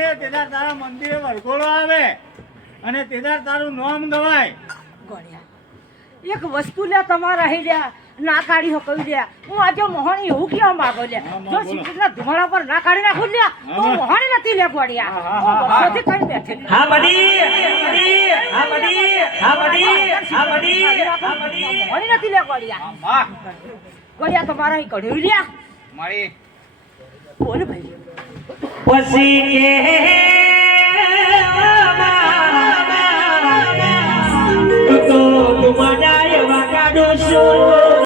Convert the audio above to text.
લે તેદાર તારા મંદિરે વરઘોડો આવે અને તેદાર તારું નામ ગવાય. ગોળ્યા એક વસ્તુ લે તમારા હે લ્યા ના કાઢી હો કહી લ્યા હું આજે મોહણી એવું કેવા માંગો લ્યા જો સિકરના ધુમાડા પર ના કાઢી નાખું લ્યા તો મોહણી નથી લે ગોળ્યા હું વર્ષોથી કઈ બેઠેલી. હા બડી હા બડી હા બડી હા બડી મોહણી નથી લે ગોળ્યા. ગોળ્યા તમારા અહીં કઢ્યું લ્યા મારી બોલ ભાઈ પછી કે